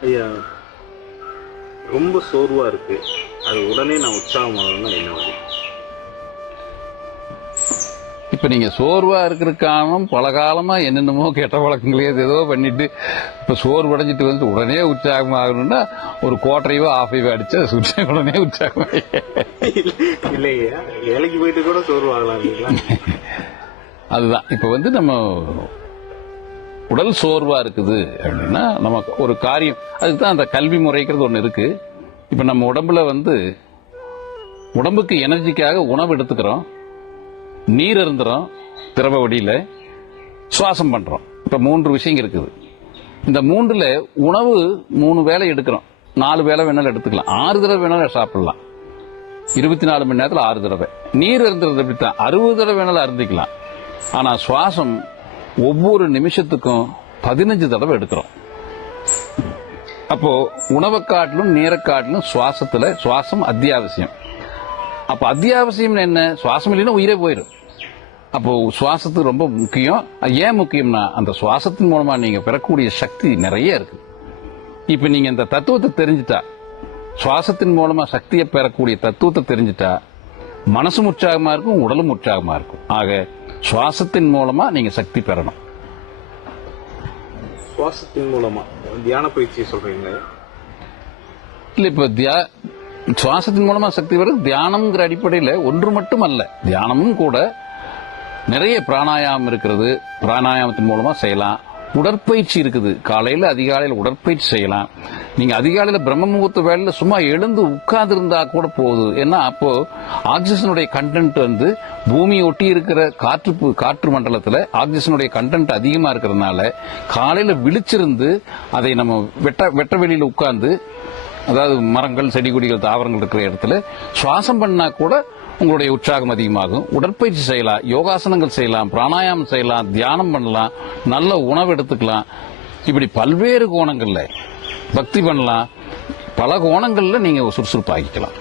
ஐயா ரொம்ப சோர்வா இருக்கு. அது உடனே நான் உற்சாகமாகணும்னா என்ன வழி? இப்ப நீங்க சோர்வா இருக்கிற காரணம் பல காலமா என்னென்னமோ கெட்ட வழக்கங்களே ஏதோ பண்ணிட்டு இப்ப சோர்வடைஞ்சிட்டு வந்து உடனே உற்சாகம் ஆகணும்னா ஒரு கோட்டரையோ ஆஃபைவோ அடிச்சா சுற்றி உடனே உற்சாகம் இல்லையா வேலைக்கு போயிட்டு கூட சோர்வு ஆகலாம் இல்லைங்களா? அதுதான். இப்ப வந்து நம்ம உடல் சோர்வா இருக்குது அப்படின்னா நமக்கு ஒரு காரியம். அதுக்கு தான் அந்த கல்வி முறைங்கிறது ஒன்று இருக்கு. இப்போ நம்ம உடம்புல வந்து உடம்புக்கு எனர்ஜிக்காக உணவு எடுத்துக்கிறோம். நீர் இருந்துறோம் திரவ வடியில் சுவாசம் பண்ணுறோம் இப்போ மூன்று விஷயங்கள் இருக்குது. இந்த மூன்றில் உணவு மூணு வேளை எடுக்கிறோம். நாலு வேளை வேணாலும் எடுத்துக்கலாம். ஆறு தடவை வேணாலும் சாப்பிடலாம். இருபத்தி நாலு மணி நேரத்தில் ஆறு தடவை. நீர் இருந்துறது அப்படித்தான். அறுபது தடவை வேணாலும் அருந்திக்கலாம். ஆனால் சுவாசம் ஒவ்வொரு நிமிஷத்துக்கும் பதினஞ்சு தடவை எடுக்கிறோம். அப்போ உணவை காட்டிலும் நீரை காட்டிலும் சுவாசத்துல சுவாசம் அத்தியாவசியம். அப்ப அத்தியாவசியம் என்ன? சுவாசம் இல்லைன்னா உயிரே போயிடும் அப்போ சுவாசத்து ரொம்ப முக்கியம். ஏன் முக்கியம்னா அந்த சுவாசத்தின் மூலமா நீங்க பெறக்கூடிய சக்தி நிறைய இருக்கு. இப்ப நீங்க இந்த தத்துவத்தை தெரிஞ்சுட்டா சுவாசத்தின் மூலமா சக்தியை பெறக்கூடிய தத்துவத்தை தெரிஞ்சுட்டா மனசும் உற்சாகமா இருக்கும் உடலும் உற்சாகமா இருக்கும். ஆக சுவாசத்தின் மூலமா நீங்க சக்தி பெறணும். சுவாசத்தின் மூலமா? தியான பயிற்சியை சொல்றீங்க இல்ல இப்ப தியா சுவாசத்தின் மூலமா சக்தி வருது தியானம்ங்கிற அடிப்படையில ஒன்று மட்டும் அல்ல தியானமும் கூட நிறைய பிராணாயாமம் இருக்கிறது பிராணாயாமத்தின் மூலமா செய்யலாம். உடற்பயிற்சி இருக்குது. காலையில அதிகாலையில உடற்பயிற்சி செய்யலாம். நீங்க அதிகாலையில பிரம்ம முகூர்த்த வேலையில சும்மா எழுந்து உட்கார்ந்து இருந்தா கூட போகுது ஏன்னா அப்போ ஆக்சிஜனுடைய கண்டென்ட் வந்து பூமியை ஒட்டி இருக்கிற காற்று காற்று மண்டலத்துல ஆக்சிஜனுடைய கண்டென்ட் அதிகமா இருக்கிறதுனால காலையில விழிச்சிருந்து அதை நம்ம வெட்ட வெட்ட வெளியில உட்கார்ந்து அதாவது மரங்கள் செடி கொடிகள் தாவரங்கள் இருக்கிற இடத்துல சுவாசம் பண்ணா கூட உங்களுடைய உற்சாகம் அதிகமாகும். உடற்பயிற்சி செய்யலாம் யோகாசனங்கள் செய்யலாம் பிராணாயாமம் செய்யலாம் தியானம் பண்ணலாம் நல்ல உணவு எடுத்துக்கலாம். இப்படி பல்வேறு கோணங்களில் பக்தி பண்ணலாம். பல கோணங்களில் நீங்கள் சுறுசுறுப்பாகிக்கலாம்